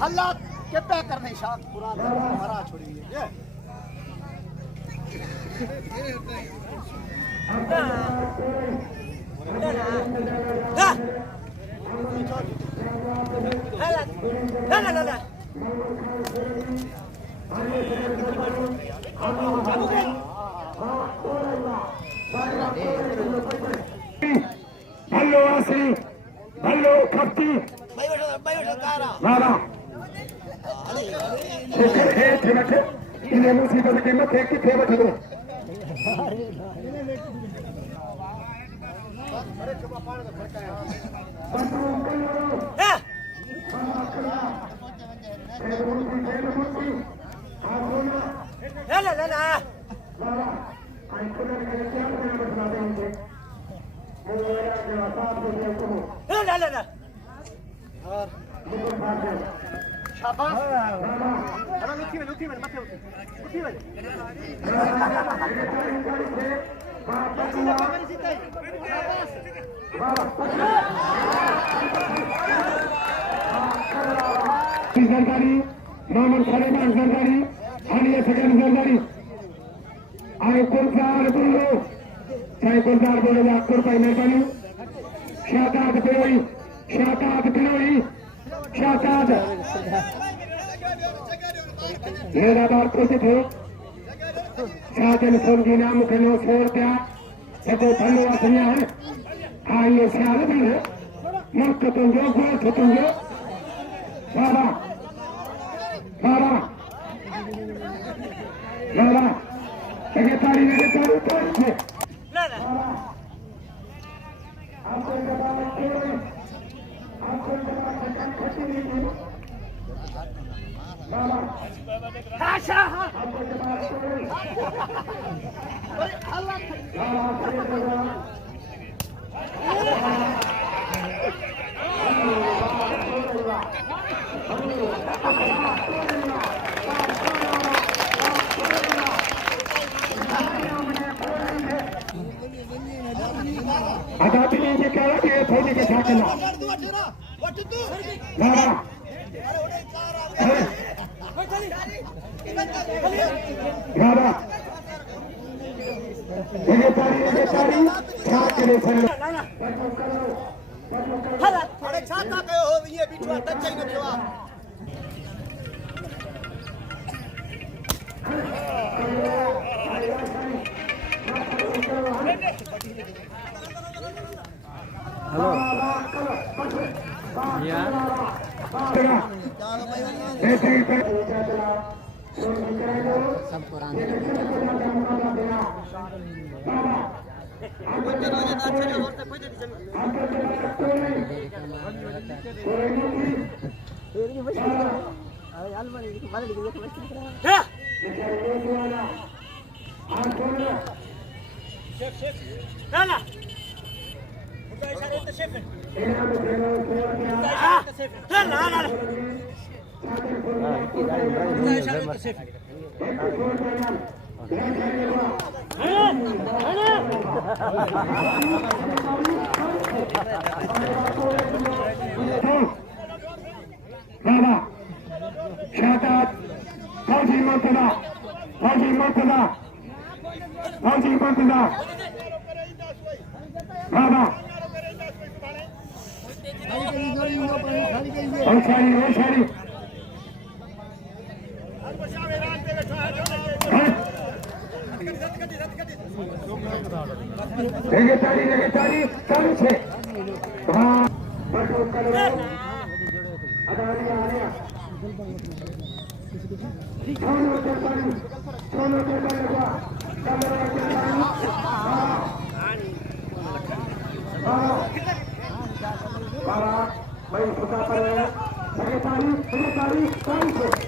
हल्ला कितना करने शाह पूरा मरा छोड़ी है भल्लो आसी भल्लो खप्ती इन्हें मुसीबत के मत किथे बैठे दो शाबाश अरे लुकी में मत लुकी में सरकारी मामूल खरीदार सरकारी हालिया सेकंड सरकारी आए कुलकार बोलो चाहे कुलकार बोले जा कुर्बाई मेहरबानी शाकात पिरोई शाकात मेरा बात कोशिश हो शादन सोनगी नाम के नो छोड़ दिया सबको धन्यवाद सुनिया है आइए सियाल भी है मत तुंजो गोल तुंजो बाबा बाबा बाबा तारी तो आजादी ने ये कहा कि थोड़ी के साथ चला बाबा ये तारी छाप के लिए अरे छाता पे हो ये बिटवा टच ही न थवा हेलो या सब कुरान बाबा शाकात फौजी मर्तदा बाबा होशारी तारी कल से बाबा भाई 200